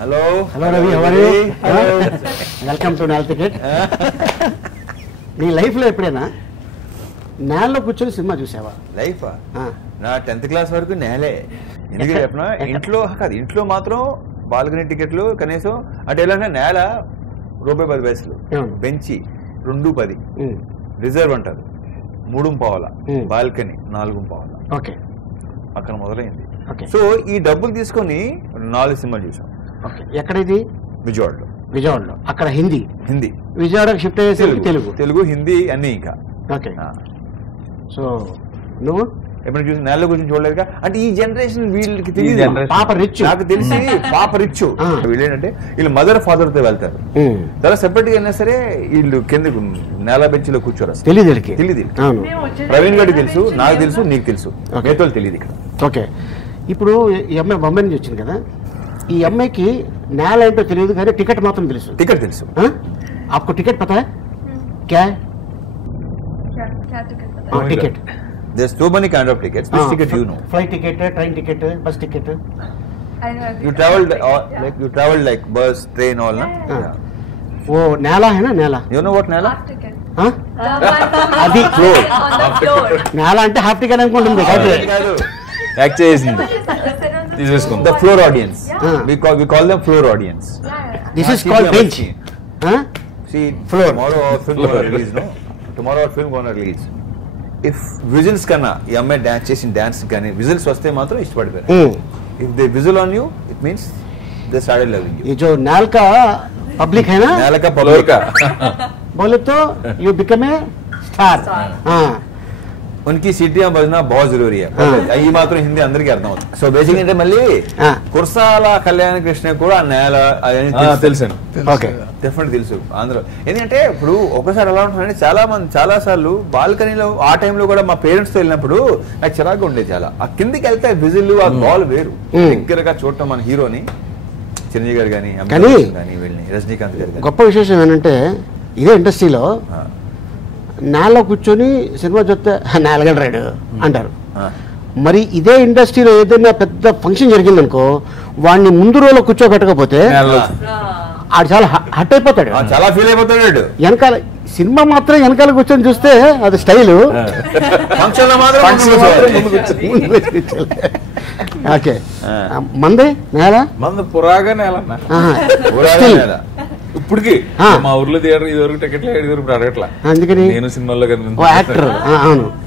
Hello. Hello Ravi, how are you? Welcome to Nal Ticket. నీ లైఫ్లో ఎప్పుడైనా నేలలో కూర్చొని సినిమా చూసావా? లైఫ్ నా 10th క్లాస్ వరకు నేలే. ఎందుకు చెప్పినా ఇంట్లో కాదు, ఇంట్లో మాత్రం బాల్కనీ టికెట్లు కనీసం అంటే ఎలా నేల ₹10 బెంచి 2.10 రిజర్వ్ అంటారు 3.5 బాల్కనీ 4.5 ఓకే అక్కడ మొదలైంది. సో ఈ డబ్బులు తీసుకొని 4 సినిమాలు చూసాం. ఎక్కడ ఇది? విజయవాడలో. అక్కడ హిందీ విజయవాడకి షిఫ్ట్ అయ్యేసరికి తెలుగు హిందీ అన్ని ఇంకా. ఓకే సో నువ్వు ఎప్పుడు చూసి నేల గురించి చూడలేదుగా. అంటే ఈ జనరేషన్ వీళ్ళకి తెలియదు. పాప రిచ్ నాకు తెలిసి పాప రిచ్ వీళ్ళు ఏంటంటే వీళ్ళు మదర్ ఫాదర్ తో వెళ్తారు. తర్వాత సెపరేట్ గా అయినా సరే వీళ్ళు కిందకు నేల బెంచ్లో కూర్చోరు. తెలియదు. ప్రవీణ్ గడికి తెలుసు, నాకు తెలుసు, నీకు తెలుసు, నేతలు తెలియదు ఇక్కడ. ఓకే ఇప్పుడు ఈ అమ్మాయి బొంబాయి నుంచి వచ్చింది కదా, ఈ అమ్మాయికి నేల ఏంటో తెలియదు కానీ టికెట్ మాత్రం తెలుసు. టికెట్ తెలుసు. आपको टिकट पता है? क्या है? Ticket. There's so many kind of tickets. Which ticket you know? Flight ticket, train ticket, bus ticket. You traveled like bus, train, all na? वो నేల है ना నేల. You know what నేల? అది నేల అంటే హాఫ్ టికెట్ అనుకుంటుంది కాదు. యాక్ట్ చేసింది. The floor audience. We call them floor audience. This is called bench. See, floor. Tomorrow our film gonna release, no? Tomorrow our film gonna release. If whistles కన్నా ఈ అమ్మాయి డాన్స్ చేసిన dance కానీ whistles వస్తే మాత్రం ఇష్టపడిపోయారు. If they whistle on you, it means they started loving you. ये जो नाल का पब्लिक है ना, नाल का पब्लिक का बोले तो you become a star. उनकी सीटियां बजना बहुत जरूरी है. ఈ మాత్రం హిందీ అందరికీ అర్థం అవుతుంది. సో బేసిక్ అంటే మళ్ళీ కుర్సాల కళ్యాణ కృష్ణ కూడా నేల తెలుసు. ఓకే డెఫినెట్ తెలుసు ఆంధ్ర. ఎందుకంటే ఇప్పుడు ఒకసారి ఎలా ఉంటుందంటే చాలా సార్లు బాల్కనీలో ఆ టైంలో కూడా మా పేరెంట్స్ తో వెళ్ళినప్పుడు నాకు చిరాకు ఉండేది చాలా. ఆ కిందికి వెళ్తే విజిల్ ఆ బాల్ వేరు దగ్గరగా చూడటం మన హీరోని చిరంజీవి గారు కానీ వెళ్ళి రజనీకాంత్ గారు. గొప్ప విశేషం ఏంటంటే ఇదే ఇండస్ట్రీలో నేలలో కూర్చొని సినిమా చూస్తే నేలగడ రాడు అంటారు. మరి ఇదే ఇండస్ట్రీలో ఏదైనా పెద్ద ఫంక్షన్ జరిగిందనుకో వాడిని ముందు రోజులో కూర్చోబెట్టకపోతే ఆడు చాలా హట్ అయిపోతాడు, చాలా ఫీల్ అయిపోతాడు. వెనకాల సినిమా మాత్రం వెనకాల కూర్చొని చూస్తే అది స్టైలు. ఓకే మంది నేల పురాగా నేల ఇప్పటికి మా ఊర్లో థియేటర్ ఇదివరకు టికెట్లు అడగట్లా. అందుకని నేను సినిమాలో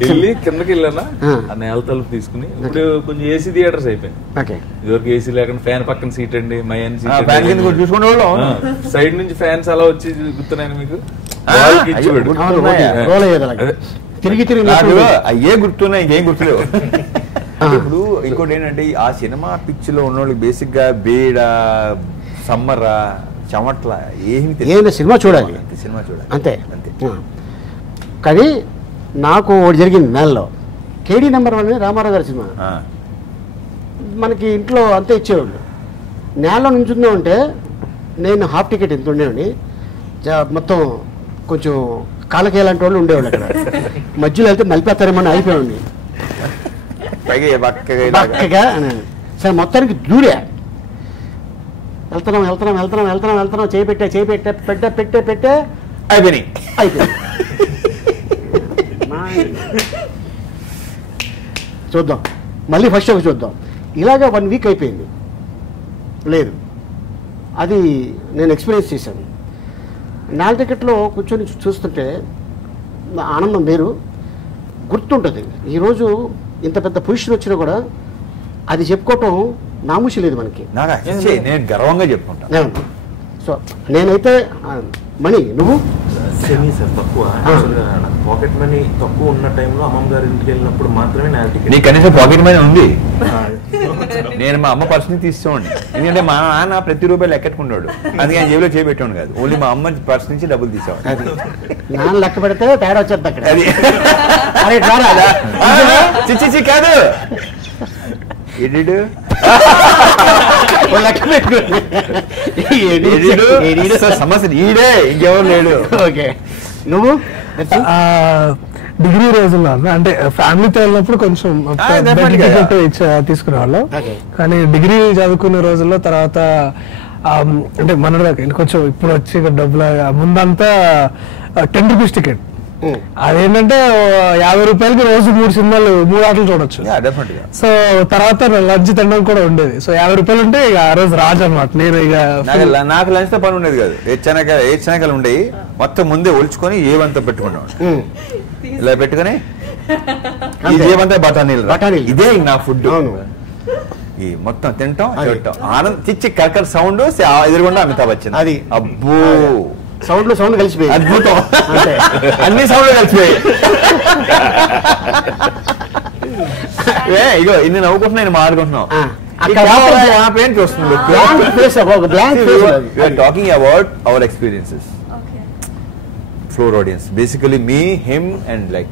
వెళ్ళి కిందకి వెళ్ళానా ఆ నేల తలుపు తీసుకుని. ఇప్పుడు కొంచెం ఏసీ థియేటర్స్ అయిపోయింది. ఇదివరకు ఏసీ లేకుండా ఫ్యాన్ పక్కన సీట్ అండి, మయన్ సీట్, సైడ్ నుంచి ఫ్యాన్స్ అలా వచ్చి గుర్తున్నాను మీకు. అయ్యే గుర్తున్నాయి, ఇంకేం గుర్తులేవు. ఇప్పుడు ఇంకోటి ఏంటంటే ఆ సినిమా పిచ్ లో ఉన్న వాళ్ళకి బేసిక్ గా బేడ సమ్మరా చెమట్ల ఏమి సినిమా చూడాలి అంతే. కానీ నాకు ఒకటి జరిగింది నేలలో. కేడీ నెంబర్ 1 రామారావు గారి సినిమా. మనకి ఇంట్లో అంతే ఇచ్చేవాళ్ళు. నేలలో నుంచుందామంటే నేను హాఫ్ టికెట్ ఎంత ఉండేవాడిని, మొత్తం కొంచెం కాలకేలాంటి వాళ్ళు ఉండేవాళ్ళు అక్కడ. మధ్యలో వెళ్తే నలిపేస్తారేమని అయిపోయాడు బక్కగా. సరే మొత్తానికి దూరే వెళ్తున్నాం చేయి పెట్టే అయిపోయింది. చూద్దాం మళ్ళీ ఫస్ట్ ఒక చూద్దాం. ఇలాగా 1 వీక్ అయిపోయింది. లేదు అది నేను ఎక్స్పీరియన్స్ చేశాను. 4 టికెట్లో కూర్చొని చూస్తుంటే ఆనందం వేరు, గుర్తుంటుంది. ఈరోజు ఇంత పెద్ద పొజిషన్ వచ్చినా కూడా అది చెప్పుకోవటం నామూషి లేదు మనకి. నేను గర్వంగా చెప్పుకుంటాను. సో నేనైతే మనీ నువ్వు సెమీ సార్ తక్కువ. పాకెట్ మనీ తక్కువ ఉన్న టైంలో అమ్మమ్మ గారి ఇంటికి వెళ్ళినప్పుడు మాత్రమే నా టికెట్. నీకు కనీసం పాకెట్ మనీ ఉంది. నేను మా అమ్మ పర్సుని తీసుకోండి, ఎందుకంటే మా నాన్న ప్రతి రూపాయలు లెక్కెట్టుకున్నాడు. అందుకే ఆయన జేబులో చేయబెట్టాను కాదు, ఓన్లీ మా అమ్మ పర్సు నుంచి డబ్బులు తీసేవాడు. నాన్న లెక్క పెడితే తేడా వచ్చేది అక్కడ. చిచ్చి కాదు ఎడిడు సమస్య ఈడే ఇంకెవరు లేడు. ఓకే నువ్వు డిగ్రీ రోజుల్లో అంటే ఫ్యామిలీతో వెళ్ళినప్పుడు కొంచెం తీసుకునేవాళ్ళం, కానీ డిగ్రీ చదువుకునే రోజుల్లో తర్వాత అంటే మన కొంచెం ఇప్పుడు వచ్చి డబ్బులు ముందంతా 10 రూపీస్ టికెట్, అదేంటంటే 50 రూపాయలకి రోజు 3 సినిమాలు 3 ఆటలు చూడొచ్చు. సో తర్వాత లంచ్ తినడం కూడా ఉండేది. సో 50 రూపాయలు ఉంటే ఇక ఆ రోజు రాజు అనమాట. నేను ఇక నాకు లంచ్ తో పని ఉండేది కాదు. ఏ చెనకాయలు ఉండేవి మొత్తం ముందే ఒలుచుకొని ఏవంతా పెట్టుకున్నాం, ఇలా పెట్టుకుని ఏమంతా బఠానీలు, ఇదే నా ఫుడ్. ఈ మొత్తం తింటాం ఆనందం చిచ్చి కర్కర్ సౌండ్ ఎదురుగుండా అమితాబ్ బచ్చన్. అది అబ్బో సౌండ్ కలిసిపోయి అద్భుతం, అన్ని సౌండ్లు కలిసిపోయి. ఇగో ఇన్ని నవ్వుకుంటున్నా, నేను మాట్లాడుకుంటున్నాం. Talking about our experiences, floor audience, basically me, him and like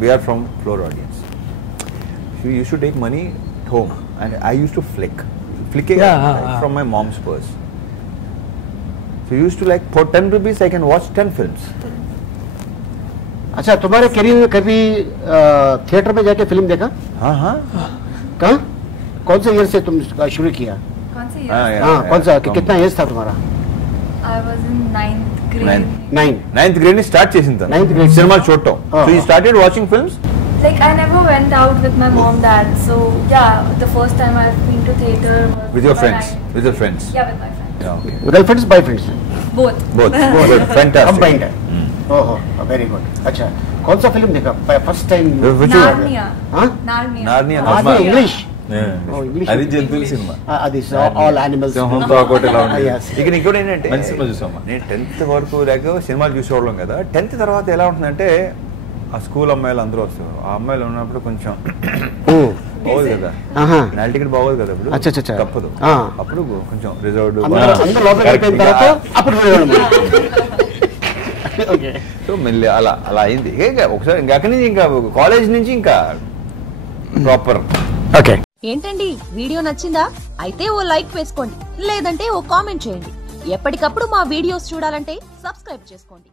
we are from floor audience. You used to take money at home and I used to flicking from my mom's purse. So you used to like for 10 rupees I can watch 10 films. अच्छा, तुम्हारे career में कभी theatre में जाके film देखा? हाँ. कहाँ? कौन से ईयर से तुम शुरू किया? कौन से ईयर? हाँ, कौन सा, कितना एज था तुम्हारा? I was in 9th grade. 9th grade start చేసింది. 9th grade సినిమా చూడటం. So you started watching films? Like I never went out with my mom, dad. So yeah, the first time I've been to theater was with your friends. With your friends. Yeah, with my friends. Yeah, okay. Girlfriends, boyfriends? Both. Good. Fantastic. Combined. Oh, very good. अच्छा, कौन सा film देखा first time? Narnia. हाँ? Narnia. English. అది జంతువుల cinema, అది all animals. ఇక్కడ ఇంకోటి ఏంటంటే మంచి సినిమా చూసామా, నేను 10th వరకు లేక సినిమాలు చూసేవాళ్ళం కదా. 10th తర్వాత ఎలా ఉంటుందంటే ఆ స్కూల్ అమ్మాయిలు అందరూ వస్తారు. ఆ అమ్మాయిలు ఉన్నప్పుడు కొంచెం బాగోదు కదా, నాల్ టికెట్ బాగోదు కదా, అప్పుడు తప్పదు. అప్పుడు కొంచెం రిజర్వ్డ్ సో మళ్ళీ అలా అయింది. ఒకసారి ఇంకా అక్కడి నుంచి ఇంకా కాలేజ్ నుంచి ఇంకా ప్రాపర్. ఓకే, ఏంటండి వీడియో నచ్చిందా? అయితే ఓ లైక్ వేసుకోండి, లేదంటే ఓ కామెంట్ చేయండి. ఎప్పటికప్పుడు మా వీడియోస్ చూడాలంటే సబ్స్క్రైబ్ చేసుకోండి.